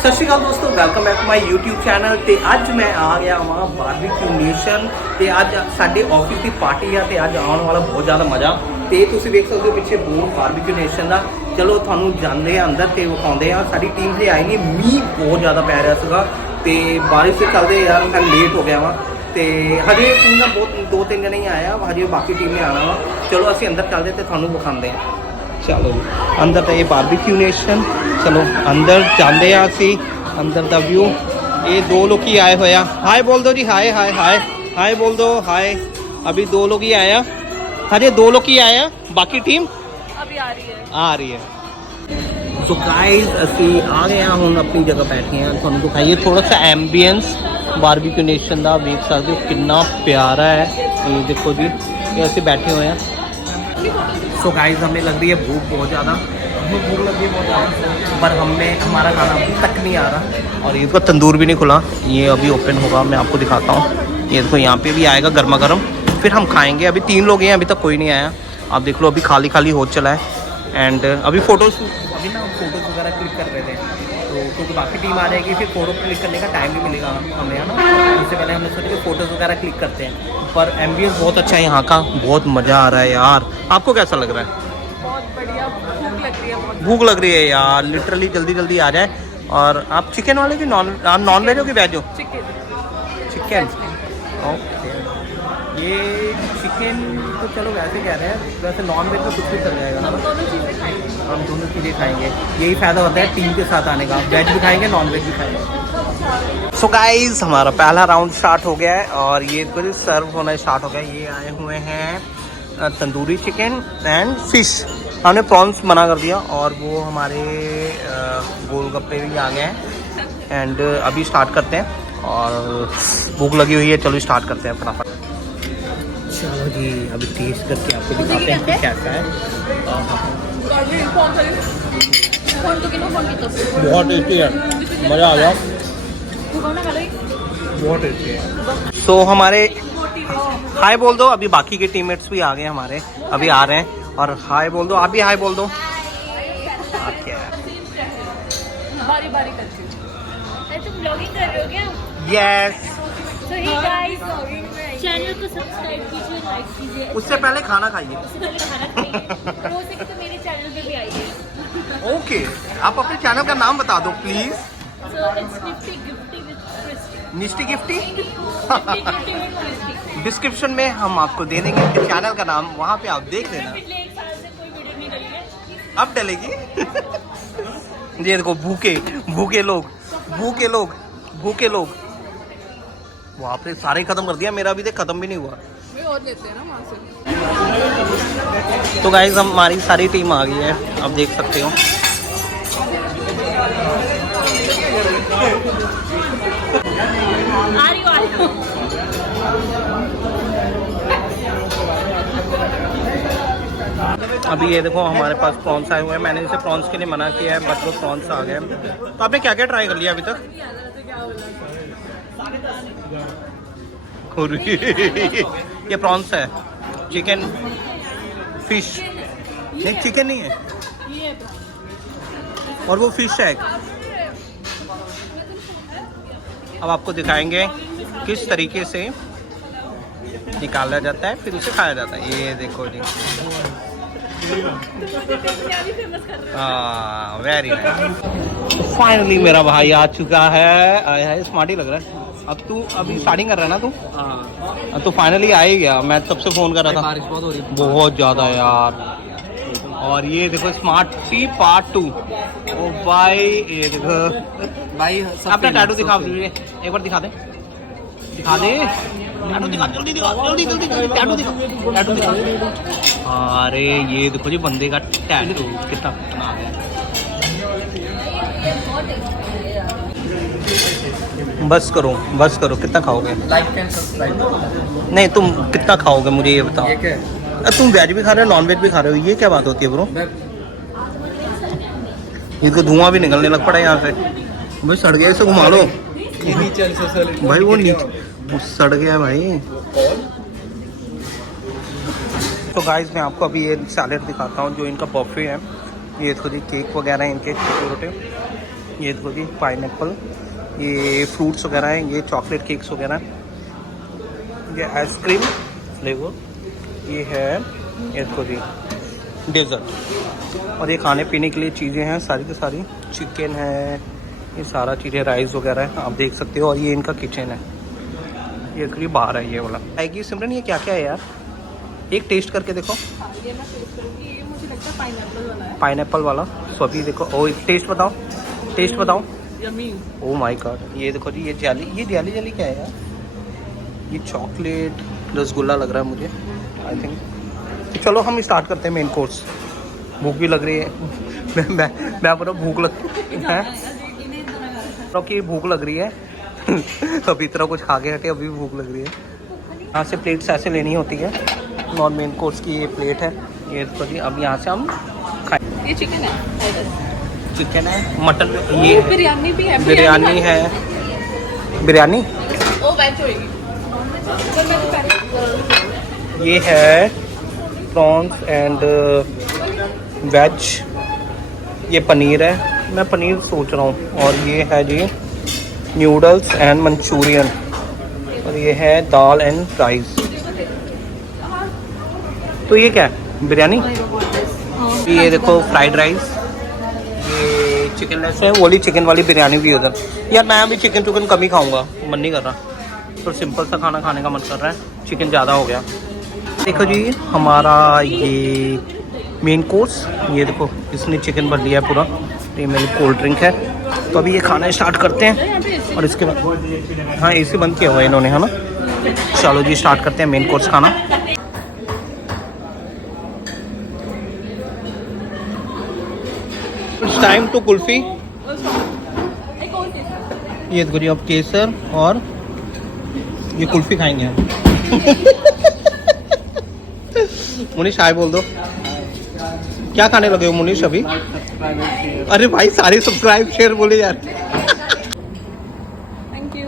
सत श्री अकाल दोस्तों, welcome back to my YouTube channel. तो अज मैं आ गया वहाँ बारबीक्यू नेशन। तो अज साडे ऑफिस की पार्टी है, तो अज आने वाला बहुत ज़्यादा मज़ा। तो तुम देख सकते हो पिछे बोर्ड बारबीक्यू नेशन का। चलो थानू जाते हैं अंदर तो विखाते हैं। साड़ी टीम से आई नहीं, मीह बहुत ज़्यादा पै रहा था, तो बारिश से चलते यार मैं लेट हो गया वा। तो हजे पूरा बहुत 2-3 जने ही आया, हजे बाकी टीम ने आना वा। चलो असी अंदर चलते तो थानू विखाते हैं। चलो अंदर तो ये बारबीक्यू नेशन, चलो अंदर जाते हैं असी। अंदर का व्यू, ये 2 लोग ही आए हुए। हाय बोल दो जी, हाय हाय हाय हाय बोल दो, हाय। अभी 2 लोग ही आया, हजे 2 लोग ही आया, बाकी टीम अभी आ रही है। सो गाइस असी आ गए हैं, हम अपनी जगह बैठे हैं। थोड़ा दिखाइए थोड़ा सा एम्बियंस बारबीक्यू नेशन का, देख सकते हो कितना प्यारा है। ये देखो जी, ये असी बैठे हुए हैं। सो गाइस हमें लग रही है भूख बहुत ज़्यादा, हमें भूख लग रही है बहुत ज़्यादा, पर हमारा खाना अभी तक नहीं आ रहा। और ये तो तंदूर भी नहीं खुला, ये अभी ओपन होगा, मैं आपको दिखाता हूँ। ये देखो यहाँ पे भी आएगा गर्मा गर्म, फिर हम खाएंगे। अभी 3 लोग हैं, अभी तक कोई नहीं आया। आप देख लो अभी खाली खाली हो चला है। एंड अभी फ़ोटोज़ वगैरह क्लिक कर रहे थे, तो क्योंकि बाकी टीम आ जाएगी, फिर फ़ोटो क्लिक करने का टाइम भी मिलेगा हमें, है ना। उससे पहले हमने सोचा कि फ़ोटोज़ वगैरह क्लिक करते हैं। पर एम्बियंस बहुत अच्छा है यहाँ का, बहुत मज़ा आ रहा है यार। आपको कैसा लग रहा है? बहुत बढ़िया, भूख लग रही है बहुत। भूख लग रही है यार, लिटरली जल्दी जल्दी आ जाए। और आप चिकन वाले की नॉन वेज हो कि वेज हो? Chicken okay. ये चिकन तो चलो वैसे कह रहे हैं, वैसे नॉन वेज में कुछ भी चल जाएगा ना। हम दोनों चीज़ें खाएंगे। हम दोनों चीज़ें खाएंगे, यही फ़ायदा होता है टीम के साथ आने का। वेज भी खाएंगे, नॉन वेज भी खाएंगे। सो गाइस हमारा पहला राउंड स्टार्ट हो गया है और ये कुछ सर्व होना स्टार्ट हो गया। ये आए हुए हैं तंदूरी चिकन एंड फिश। हमने प्रॉन्स मना कर दिया और वो हमारे गोलगप्पे भी आ गए हैं। एंड अभी स्टार्ट करते हैं और भूख लगी हुई है, चलो स्टार्ट करते हैं फटाफट। चलो जी अभी टेस्ट करके आपको दिखाते हैं कि कैसा है। बहुत टेस्टी है, मज़ा आ गया, बहुत टेस्टी है। सो हमारे हाय बोल दो, अभी बाकी के टीममेट्स भी आ गए हमारे, अभी आ रहे हैं। और हाय बोल दो, आप भी हाय बोल दो। बारी बारी करती हूँ। तुम ब्लॉगिंग कर रहे हो क्या? Yes. So hey guys, channel को सब्सक्राइब कीजिए, लाइक कीजिए। उससे पहले खाना खाइए। उससे पहले खाना खाइए। और हो सके तो मेरे चैनल पे भी आइए। ओके, आप अपने चैनल का नाम बता दो please. So it's Nifty Gifty with Christy। Nifty Gifty. Nifty Gifty with Christy। Description में हम आपको दे देंगे चैनल का नाम, वहाँ पे आप देख लेना। पिछले 1 साल से कोई वीडियो नहीं डली है। अब डलेगी। ये देखो भूखे भूखे लोग, भूखे लोग, भूखे लोग। वहाँ पे सारे खत्म कर दिया, मेरा अभी तक खत्म भी नहीं हुआ। और लेते हैं ना वहाँ से। तो गाइस हमारी सारी टीम आ गई है, अब देख सकते हो। आ रही हो। अभी ये देखो हमारे पास प्रॉन्स आए हुए हैं। मैंने इसे प्रॉन्स के लिए मना किया है, बट वो प्रॉन्स आ गए। तो आपने क्या क्या ट्राई कर लिया अभी तक? ये प्रॉन्स है, चिकन, फिश नहीं, चिकन नहीं है, और वो फिश है। अब आपको दिखाएंगे किस तरीके से निकाला जाता है, फिर उसे खाया जाता है। ये देखो जी, हाँ वेरी नाइस। फाइनली मेरा भाई आ चुका है। आया है, स्मार्ट ही लग रहा है। अब तू अभी स्टार्टिंग कर रहा है ना तू? हाँ। तो फाइनली आ ही गया, मैं तब से फोन कर रहा था। बारिश बहुत हो रही है, बहुत ज़्यादा यार। और ये देखो स्मार्ट सी पार्ट 2। ओ भाई ये देखो भाई, अपना टैटू दिखा दीजिए एक बार, दिखा दे, दिखा दे टैटू, दिखा जल्दी, दिखा जल्दी जल्दी जल्दी, टैटू दिखा, टैटू दिखा। अरे ये देखो जी बंदे का टैटू कितना खतरनाक है। बस करो, कितना खाओगे? Like and subscribe. नहीं तुम कितना खाओगे मुझे ये बताओ। तुम वेज भी खा रहे हो, नॉन वेज भी खा रहे हो, ये क्या बात होती है ब्रो? इसको धुआं भी निकलने लग पड़ा यहाँ से। भाई सड़ गया, इसे घुमा लो भाई, वो नीचे सड़ गया भाई। तो गाइस मैं आपको अभी ये सैलेड दिखाता हूँ जो इनका बफे है। ये देखो जी केक वगैरह इनके छोटे छोटे। ये देखो जी पाइनएप्पल, ये फ्रूट्स वगैरह हैं, ये चॉकलेट केक्स वगैरह, ये आइसक्रीम फ्लेवर, ये है ये देखो जी डेजर्ट। और ये खाने पीने के लिए चीज़ें हैं सारी की सारी, चिकन है, ये सारा चीज़ें, राइस वगैरह है, आप देख सकते हो। और ये इनका किचन है, ये करीब बाहर है ये वाला। आएगी सिमरन, ये क्या क्या है यार, एक टेस्ट करके देखो। ये मैं टेस्ट करूंगी, ये मुझे लगता है पाइनएप्पल वाला है। पाइनएप्पल वाला, सो अभी देखो। ओ टेस्ट बताओ, टेस्ट बताओ। यम्मी। ओ माय गॉड, ये देखो जी, ये जाली, ये जाली जाली क्या है यार, ये चॉकलेट रसगुल्ला लग रहा है मुझे, आई थिंक। तो चलो हम स्टार्ट करते हैं मेन कोर्स, भूख भी लग रही है। मैं पूरा भूख लग है, क्योंकि भूख लग रही है। अभी इतना कुछ खा के हटे, अभी भी भूख लग रही है। यहाँ से प्लेट्स ऐसे लेनी होती है, नॉन मेन कोर्स की ये प्लेट है। ये देखो जी, अब यहाँ से हम खाए। ये चिकन है, चिकन है, मटन, ये बिरयानी भी है। बिरयानी है, बिरयानी, ओ वेज होएगी। ये है प्रॉन्स एंड वेज, ये पनीर है, मैं पनीर सोच रहा हूँ। और ये है जी नूडल्स एंड मंचूरियन, और ये है दाल एंड राइस। तो ये क्या है, बिरयानी। ये देखो फ्राइड राइस, ये चिकन लेस है, वो वाली चिकन वाली बिरयानी भी उधर। यार मैं अभी चिकन चुकन कम ही खाऊंगा, मन नहीं कर रहा, तो सिंपल सा खाना खाने का मन कर रहा है, चिकन ज़्यादा हो गया। देखो जी हमारा ये मेन कोर्स, ये देखो इसने चिकन भर लिया है पूरा, ये मेरी कोल्ड ड्रिंक है। तो अभी ये खाना स्टार्ट करते हैं, और इसके बाद हाँ एसी बंद किया हुआ है इन्होंने, है ना। चलो जी स्टार्ट करते हैं मेन कोर्स खाना। It's time to kulfi. ये देखो जी अब केसर और ये कुल्फी खाएंगे हम। मुनीश हाय बोल दो, क्या खाने लगे हो मुनीश अभी? अरे भाई सारे सब्सक्राइब शेयर बोले यार। Thank you.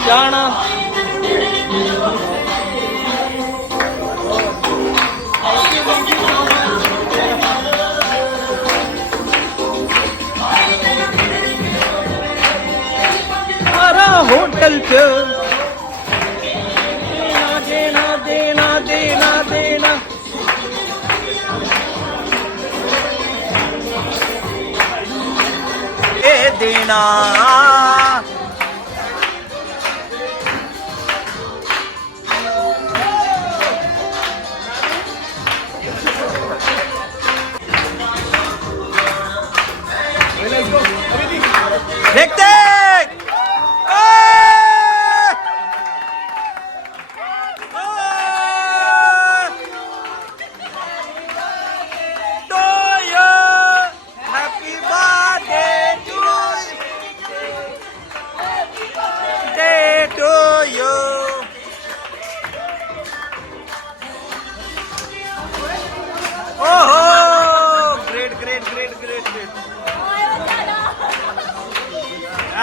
जाना हमारा होटल पे देना देना देना देना दे देना। देखते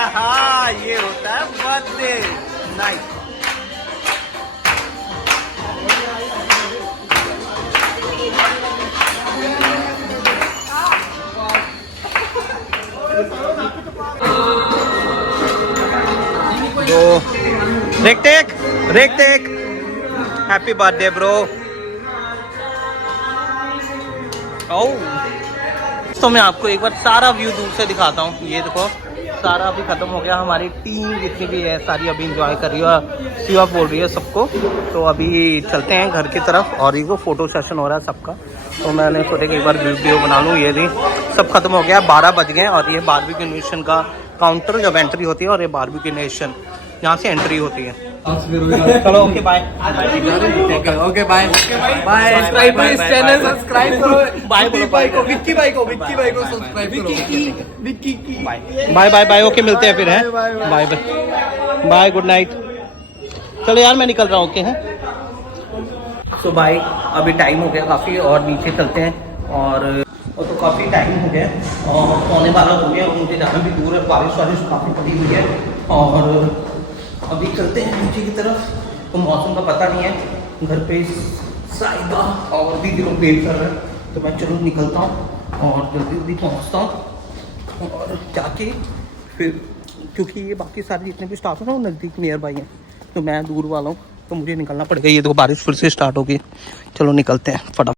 हाँ ये होता है बर्थडे नाइट। तो रेक टेक हैप्पी बर्थडे ब्रो। तो मैं आपको एक बार सारा व्यू दूर से दिखाता हूँ। ये देखो सारा अभी खत्म हो गया, हमारी टीम जितनी भी है सारी अभी इंजॉय कर रही है, शिवा बोल रही है सबको। तो अभी चलते हैं घर की तरफ, और ये फोटो सेशन हो रहा है सबका। तो मैंने सोचा कि एक बार वीडियो बना लूँ। ये भी सब खत्म हो गया, 12 बज गए, और ये बारबेक्यू नेशन का काउंटर जब एंट्री होती है, और ये बारबेक्यू नेशन यहाँ से एंट्री होती है। चलो okay bye. Okay bye bye. Subscribe करो इस चैनल, सब्सक्राइब करो। बाय बोलो, बाय विक्की भाई को सब्सक्राइब करो। Bye bye bye. ओके मिलते हैं फिर, है bye bye. Bye, good night. चलो यार मैं निकल रहा हूँ, ओके हैं। सो बाय, अभी टाइम हो गया काफ़ी और नीचे चलते हैं और तो काफ़ी टाइम हो गया और 11:15 हो गया और मुझे जाना भी दूर है, बारिश वारिश काफ़ी पड़ी हुई है और अभी चलते हैं नीचे की तरफ। तो मौसम का पता नहीं है, घर पे साहिबा और दीदी लोग वेट कर रहे हैं, तो मैं चलो निकलता हूँ और जल्दी जल्दी पहुँचता हूँ और जाके फिर, क्योंकि ये बाकी सारे जितने भी स्टाफ हैं ना वो नज़दीक नियर बाई हैं, तो मैं दूर वाला हूँ, तो मुझे निकलना पड़ेगा। ये तो बारिश फिर से स्टार्ट होगी, चलो निकलते हैं फटाफट।